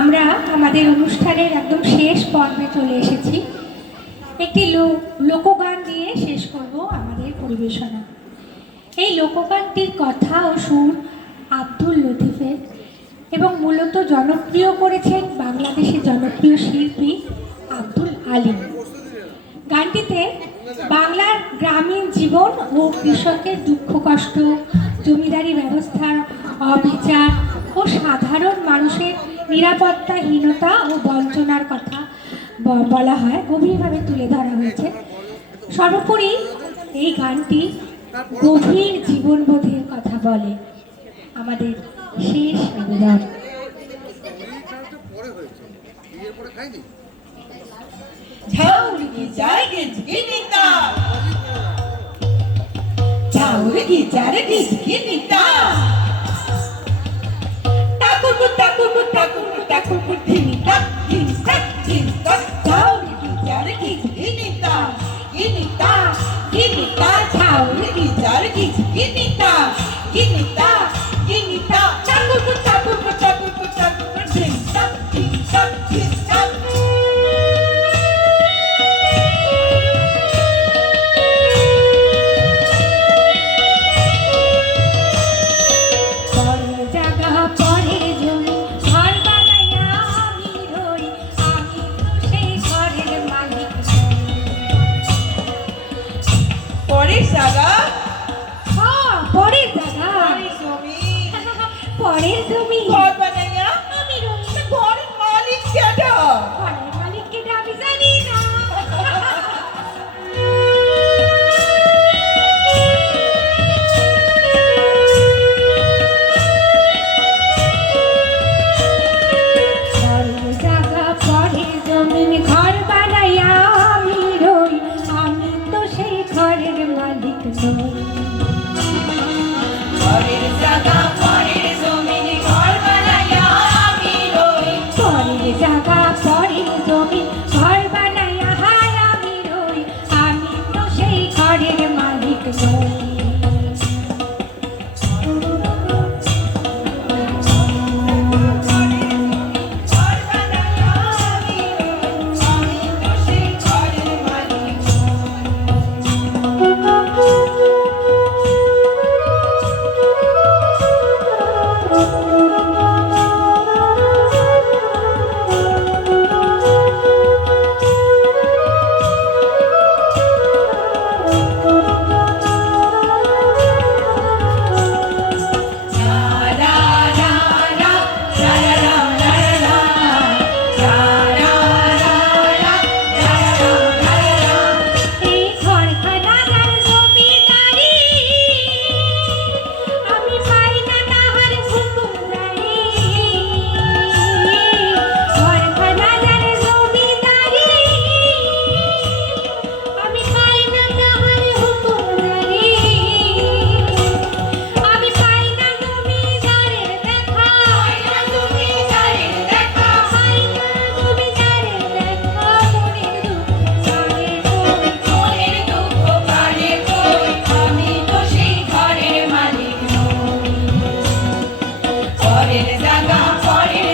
আমরা আমাদের অনুষ্ঠানের একদম শেষ পর্বে চলে এসেছি। একটি লোকগান দিয়ে শেষ করব আমাদের পরিবেশনা। এই লোকগানটির কথা ও সুর আব্দুল লতিফের এবং মূলত জনপ্রিয় করেছেন বাংলাদেশের জনপ্রিয় শিল্পী আব্দুল আলিম। গানটিতে বাংলার গ্রামীণ জীবন ও কৃষকের দুঃখ কষ্ট, জমিদারি ব্যবস্থার অবিচার ও সাধারণ মানুষের নিরাপত্তাহীনতা ও বঞ্চনার কথা বলা হয়, গভীরভাবে তুলে ধরা হয়েছে। সর্বোপরি এই গানটি গভীর জীবনবোধের কথা বলে। আমাদের শেষ নিবেদন। পরের জমি ঘর বানাইয়া আমি রই, ঘরের মালিক কেডা? ঘরের মালিক কেডা আমি জানি না। পরের জায়গা পরের জমিন ঘর বানাইয়া আমি রই, আমি তো সেই ঘরের মালিক নই। পরের জায়গা পরের জমিন ঘর বানাইয়া আমি রই, পরের জায়গা পরের জমিন ঘর বানাইয়া হায় আমি রই, আমি তো সেই ঘরের মালিক নই। পরের জায়গা পরের